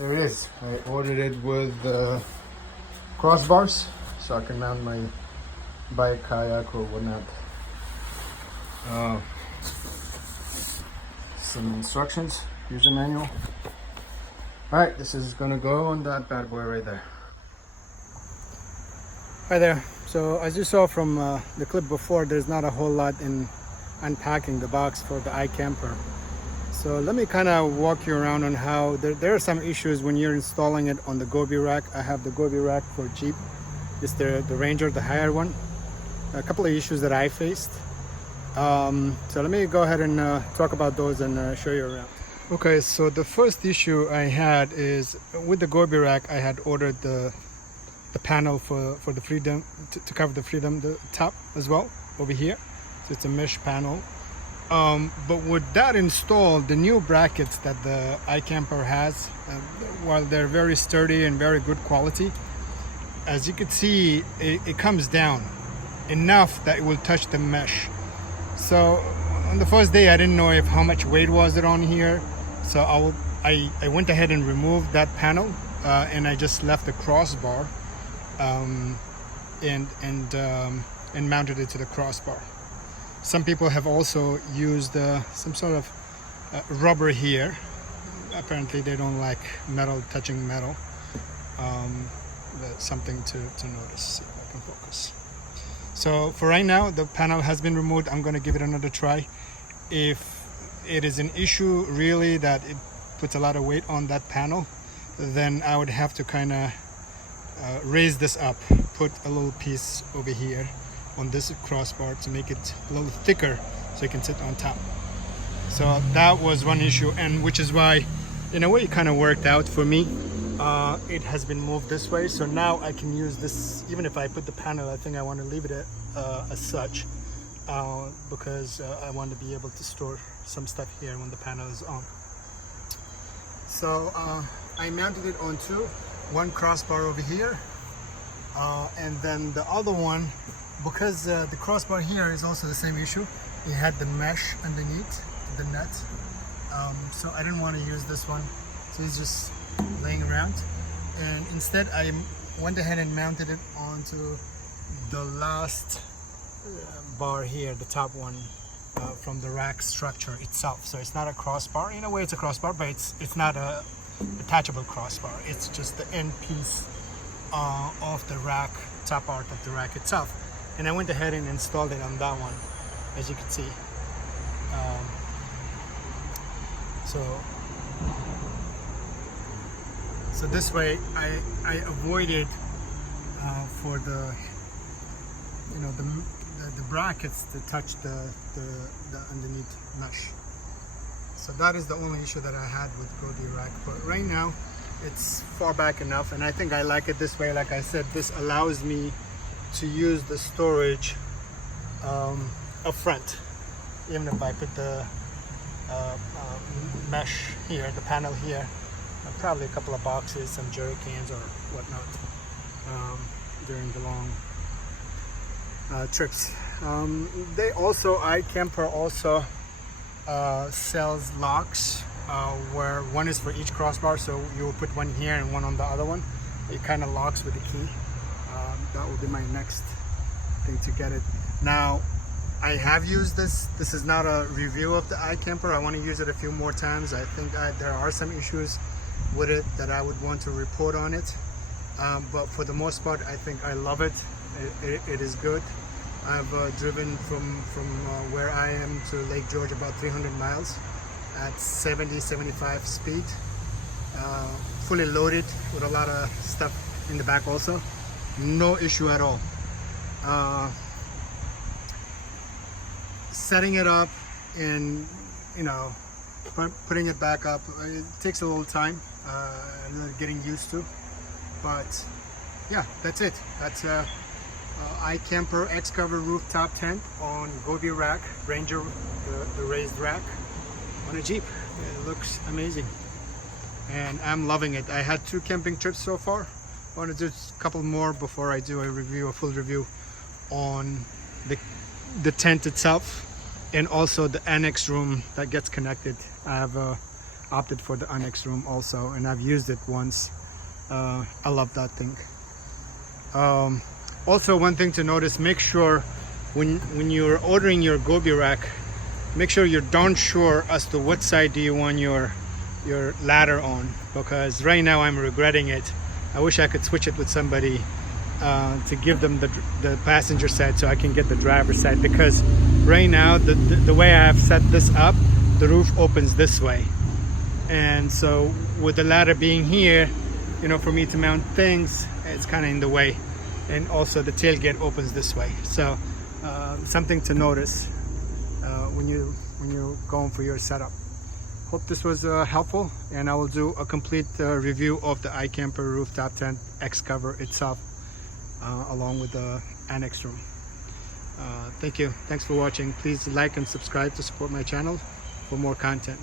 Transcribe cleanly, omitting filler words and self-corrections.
There it is. I ordered it with crossbars so I can mount my bike, kayak, or whatnot. Some instructions, user manual. Alright, this is gonna go on that bad boy right there. Hi there. So as you saw from the clip before, there's not a whole lot in unpacking the box for the iKamper. So let me kind of walk you around on how there are some issues when you're installing it on the GOBI rack. I have the GOBI rack for Jeep. It's the Ranger, the higher one. A couple of issues that I faced. So let me go ahead and talk about those and show you around. Okay, so the first issue I had is with the GOBI rack. I had ordered the panel for the freedom to cover the top as well over here. So it's a mesh panel. But with that installed, the new brackets that the iKamper has, while they're very sturdy and very good quality, as you can see, it comes down enough that it will touch the mesh. So on the first day, I didn't know how much weight was it on here. So I went ahead and removed that panel, and I just left the crossbar and mounted it to the crossbar. Some people have also used some sort of rubber here. Apparently they don't like metal touching metal. That's something to notice. See if I can focus. So for right now, the panel has been removed. I'm going to give it another try. If it is an issue really that it puts a lot of weight on that panel, then I would have to kind of raise this up, put a little piece over here on this crossbar to make it a little thicker so it can sit on top. So that was one issue, and which is why in a way it kind of worked out for me. It has been moved this way, so now I can use this. Even if I put the panel, I think I want to leave it as such, because I want to be able to store some stuff here when the panel is on. So I mounted it onto one crossbar over here, and then the other one, because the crossbar here is also the same issue. It had the mesh underneath the net, so I didn't want to use this one, so it's just laying around, and instead I went ahead and mounted it onto the last bar here, the top one, from the rack structure itself. So it's not a crossbar. In a way it's a crossbar, but it's not a attachable crossbar. It's just the end piece of the rack, top part of the rack itself. And I went ahead and installed it on that one, as you can see. So this way I avoided for the the brackets to touch the underneath mesh. So that is the only issue that I had with GOBI rack. But right now it's far back enough, and I think I like it this way. Like I said, this allows me to use the storage up front, even if I put the mesh here, the panel here, probably a couple of boxes, some jerry cans or whatnot, during the long trips. iKamper also sells locks, where one is for each crossbar, so you will put one here and one on the other one. It kind of locks with the key. That will be my next thing to get it. Now, I have used this. This is not a review of the iKamper. I want to use it a few more times. I think there are some issues with it that I would want to report on it. But for the most part, I think I love it. It is good. I've driven from where I am to Lake George about 300 miles at 70-75 speed. Fully loaded with a lot of stuff in the back also. No issue at all. Setting it up and putting it back up, it takes a little time, getting used to, but yeah, that's it. That's iKamper X-Cover rooftop tent on GOBI Ranger, the raised rack on a Jeep. It looks amazing, and I'm loving it. I had 2 camping trips so far. I want to do a couple more before I do a full review on the tent itself, and also the annex room that gets connected. I have opted for the annex room also, and I've used it once. I love that thing. Also, one thing to notice, make sure when you're ordering your GOBI rack, make sure you're darn sure as to what side do you want your ladder on, because right now I'm regretting it. I wish I could switch it with somebody to give them the passenger side so I can get the driver's side, because right now the way I have set this up, the roof opens this way, and so with the ladder being here, you know, for me to mount things, it's kind of in the way, and also the tailgate opens this way. So something to notice when you're going for your setup. Hope this was helpful, and I will do a complete review of the iKamper rooftop tent X cover itself along with the annex room. Thank you. Thanks for watching. Please like and subscribe to support my channel for more content.